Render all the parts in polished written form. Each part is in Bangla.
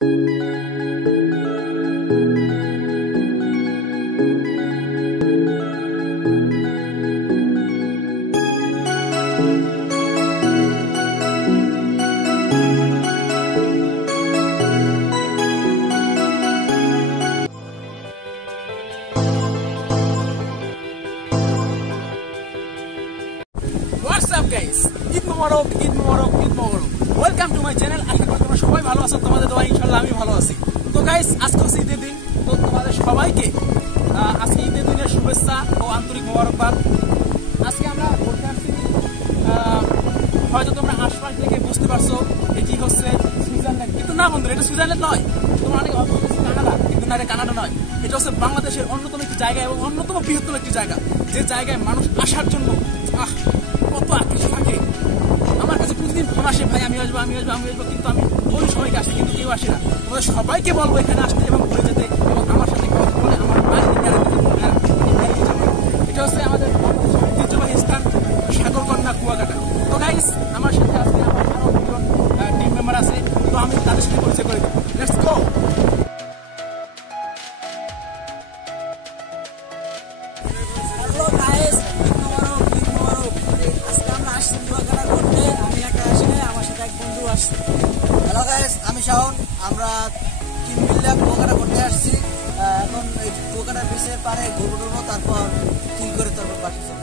What's up guys? Eid Mubarak, Eid Mubarak, Eid Mubarak. Welcome to my channel. আশা করি তোমরা সবাই ভালো আছো। তোমাদের দোয়া ইনশাআল্লাহ আমি ভালো আছি। তো গাইস, আজকে হচ্ছে ঈদের দিন। তো তোমাদের সবাইকে আজকে ঈদের দিনের শুভেচ্ছা ও আন্তরিক মোবারকবাদ। আজকে আমরা ঘুরতে আসছি, হয়তো তোমরা আশপাশ থেকে বুঝতে পারছো এটি হচ্ছে সুইজারল্যান্ড। কিন্তু না বন্ধুরা, এটা সুইজারল্যান্ড নয়। তোমরা অনেক কানাডা, কিন্তু না, এটা কানাডা নয়। এটা হচ্ছে বাংলাদেশের অন্যতম একটি জায়গা এবং অন্যতম বৃহত্তম একটি জায়গা, যে জায়গায় মানুষ আসার জন্য কত আকৃষ্ট থাকে। আমার কাছে প্রতিদিন ফোন আসে, ভাই আমি আসবো, কিন্তু আমি ওই সবাইকে আসি, কিন্তু কেউ আসে না। তোমাদের সবাইকে বলবো এখানে আসতে এবং ঘুরে যেতে এবং আমার সাথে কথা বলে আমার বাড়িতে এটা হচ্ছে আমাদের ঐতিহ্যবাহী স্থান সাগরকন্যা কুয়াকাটা। তো গাইস, আমার সাথে আজকে আমার আরো দুজন টিম মেম্বার আছে, তো আমি তাদের সাথে পরিচয় করে দেবো। Let's go. Hello guys, Eid মোবারক। আজকে আমরা আসছি কুয়াকাটা ঘুরতে। আমি একা আসি না, আমার সাথে এক বন্ধু আসছে। হ্যালো গাইস, আমি শাওন। আমরা তিন মিলে কুয়াকাটা ঘুরতে আসছি। এখন এই কুয়াকাটা বিচের পাড়ে ঘুরবো, তারপর চিল করে তারপর বাসা যাবো।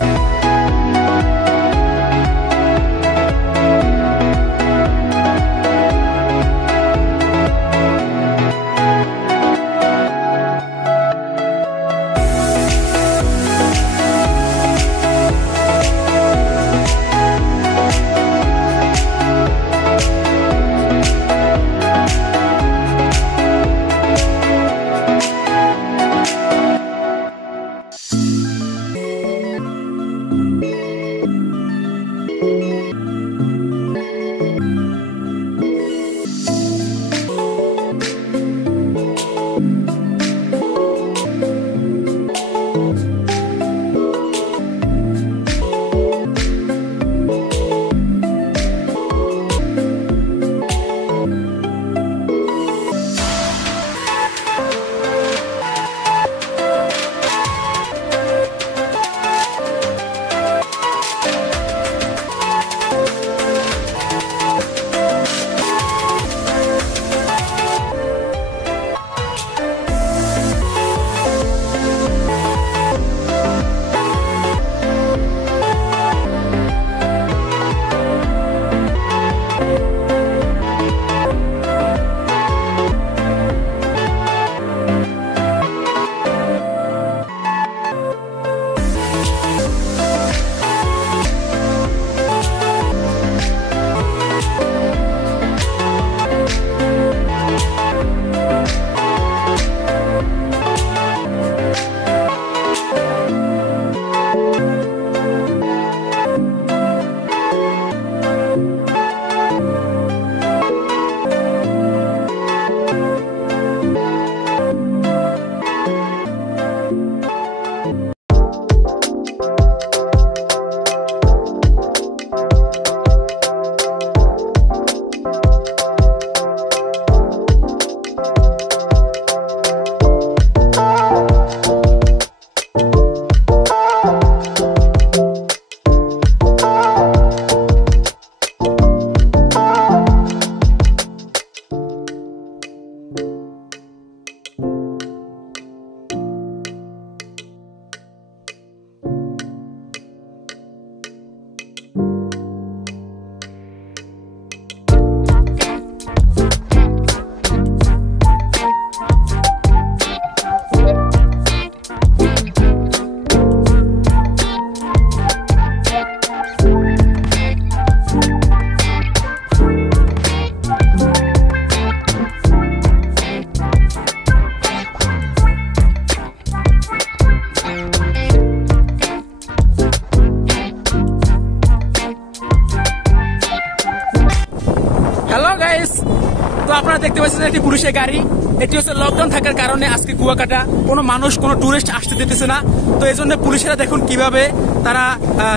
একটি পুলিশের গাড়ি। এটি হচ্ছে লকডাউন থাকার কারণে আজকে কুয়াকাটা কোনো মানুষ কোনো টুরিস্ট আসতে দিতেছে না। তো এই জন্য পুলিশেরা দেখুন কিভাবে তারা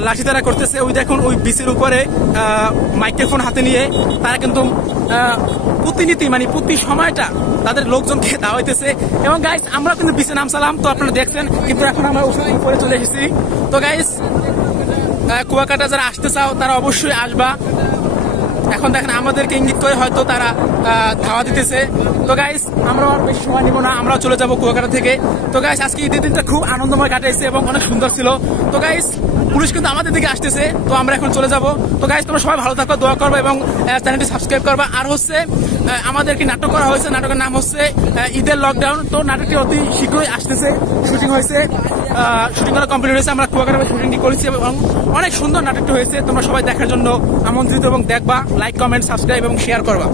লাঠিতারা করতেছে। ওই দেখুন ওই বিচের উপরে মাইক্রোফোন হাতে নিয়ে তারা কিন্তু প্রতিনিধি মানে প্রতি সময়টা তাদের লোকজনকে দাওয়াইতেছে। এবং গাইস আমরা কিন্তু বিচে নামছিলাম, তো আপনারা দেখছেন, কিন্তু এখন আমরা উপরে চলে এসেছি। তো গাইস কুয়াকাটা যারা আসতে চাও তারা অবশ্যই আসবা। এখন দেখেন আমাদেরকে ইঙ্গিত করে হয়তো তারা ধাওয়া দিতেছে। তো গাইস আমরা বেশি সময় নিব না, আমরা চলে যাব কুয়াকাটা থেকে। তো গাইস আজকে ঈদের দিনটা খুব আনন্দময় কাটাইছে এবং অনেক সুন্দর ছিল। তো গাইস পুলিশ কিন্তু আমাদের দিকে আসতেছে, তো আমরা এখন চলে যাব। তো গাইস তোমরা সবাই ভালো থাকো, দোয়া করবে এবং চ্যানেলটি সাবস্ক্রাইব করবা। আর হচ্ছে আমাদের কি নাটক করা হয়েছে, নাটকের নাম হচ্ছে ঈদের লকডাউন। তো নাটকটি অতি শীঘ্রই আসতেছে, শুটিং হয়েছে, শুটিং করা কমপ্লিট হয়েছে। আমরা কুয়াকাটা শুটিংটি করেছি এবং অনেক সুন্দর নাটকটি হয়েছে। তোমরা সবাই দেখার জন্য আমন্ত্রিত এবং দেখবা। লাইক, কমেন্ট, সাবস্ক্রাইব এবং শেয়ার করবা।